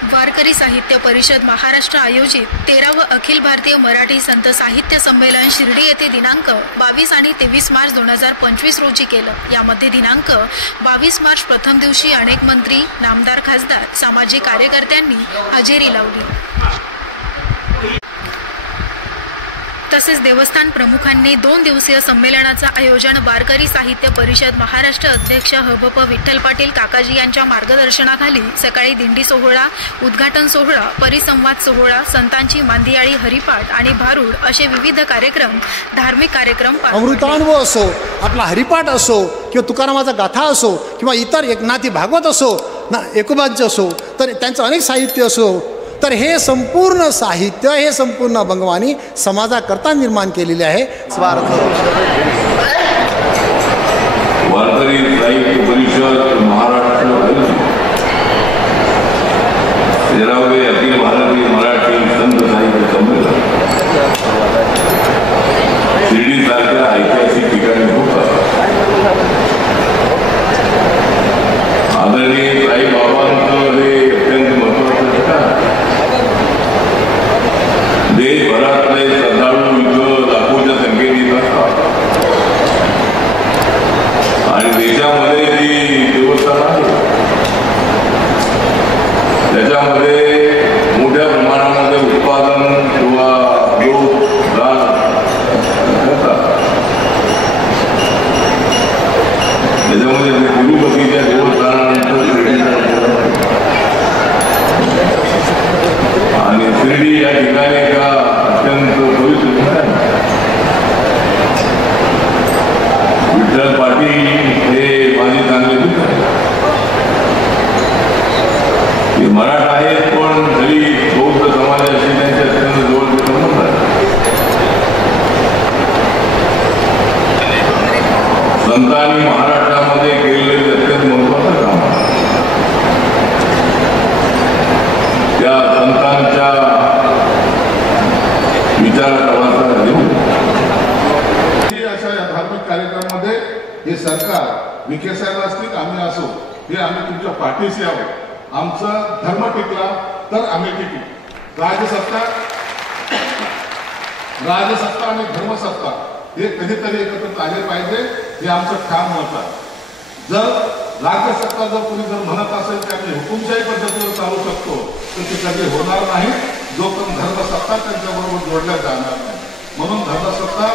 वारकरी साहित्य परिषद महाराष्ट्र आयोजित 13व अखिल भारतीय मराठी संत साहित्य संमेलन शिर्डी येथे दिनांक 22 आणि 23 मार्च 2025 रोजी केलं। यामध्ये दिनांक 22 मार्च प्रथम दिवशी अनेक मंत्री, नामदार, खासदार, सामाजिक कार्यकर्त्यांनी हजेरी लावली। तसेच देवस्थान प्रमुखांनी 2 दिवसीय संमेलनाचं आयोजन वारकरी साहित्य परिषद महाराष्ट्र अध्यक्ष हबप विठ्ठल पाटील काकाजी यांच्या मार्गदर्शनाखाली सकाळी दिंडी सोहळा, उद्घाटन सोहळा, परिसंवाद सोहळा, संतांची मांदियाळी, हरिपाठ आणि भारूड असे विविध कार्यक्रम, धार्मिक कार्यक्रम, अमृतानुभव असो, आपला हरिपाठ असो किंवा तुकारामाचा गाथा असो किंवा इतर एकनाथी भागवत असो ना, एकोबांचे असो, तर त्यांचं अनेक साहित्य असो, तर हे संपूर्ण साहित्य, हे संपूर्ण भगवानी समाजाकरता निर्माण केलेले आहे। स्वार्थ वारकरी साहित्य परिषद महाराष्ट्र 13वे अखिल भारतीय मराठी संत साहित्य संमेलन शिर्डी सारख्या ऐतिहासिक ठिकाणी होतं। आदरणीय साईबाबांचं हे अत्यंत महत्त्वाचं ठिकाण। देशभरातले श्रद्धाळू इथं लाखोच्या संख्येने येतात आणि देशामध्ये जी देवस्थान आहे त्याच्यामध्ये मोठ्या प्रमाणामध्ये उत्पादन किंवा योगदान करतात। त्याच्यामध्ये तिरुपतीच्या देवस्थानानंतर आणि शिर्डी या ठिकाणी एका अत्यंत पवित्र ठिकाण विठ्ठल पाटील हे माझे चांगले मित्र हे मराठा आहेत, पण जरी बौद्ध समाजाशी त्यांचे अत्यंत जवळचे संबंध आहेत। संतांनी महाराष्ट्रामध्ये केलेले अत्यंत महत्त्वाचं काम आहे। त्या संतांच्या विचार प्रवासाला घेऊन अशा धार्मिक कार्यक्रमामध्ये हे सरकार विखे साहेब असतील, आम्ही असो, हे आम्ही तुमच्या पाठीशी आहोत। आमचा धर्म टिकला तर आम्ही टिकू। राजसत्ता आणि धर्मसत्ता हे कधीतरी एकत्र आले पाहिजे, हे आमचं ठाम मत आहे। जर राज्यसत्ता जर कोणी जर म्हणत असेल की आम्ही हुकुमशाही पद्धतीवर चालू शकतो, तर ते कधी होणार नाही जोपर्यंत धर्मसत्ता त्यांच्याबरोबर जोडल्या जाणार नाही। म्हणून धर्मसत्ता